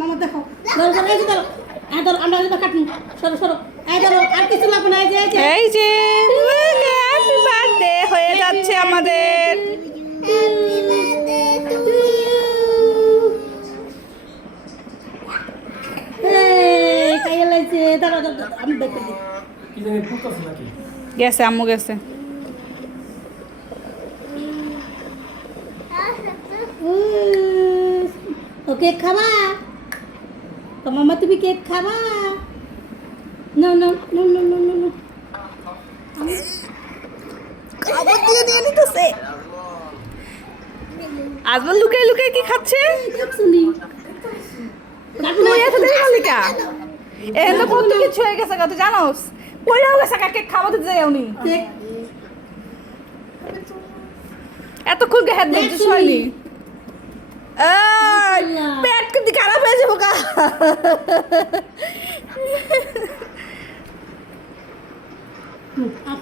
মামা দেখো ধরো ধরো এই যে ধরো ধরো আমরা এবার কাটুন সরো সরো এই ধরো আর কিছু লাগবে না এই যে হ্যাপি বার্থডে হয়ে যাচ্ছে আমাদের। খাইয়ে লাগছে ধরো ধরো আমি দেখে দিই গেছে আম্মু গেছে। ও কেক খাবা তো মামা তুমি কেক খাবা না না না না না না খাবার দিয়ে দিয়ে নিতেছে। আজমল লুকাই লুকাই কি খাচ্ছে? শুনি তুই এত দেরি করলি কা? এত কত কিছু হয়ে গেছে তুই জানোস? কইরাও গেছে কেক খাওয়াতে যাই উনি। কেক এতক্ষণ কে হাত দিছিস হয়নি? এই পেট কিন্তু খারাপ হয়ে যাবো গা।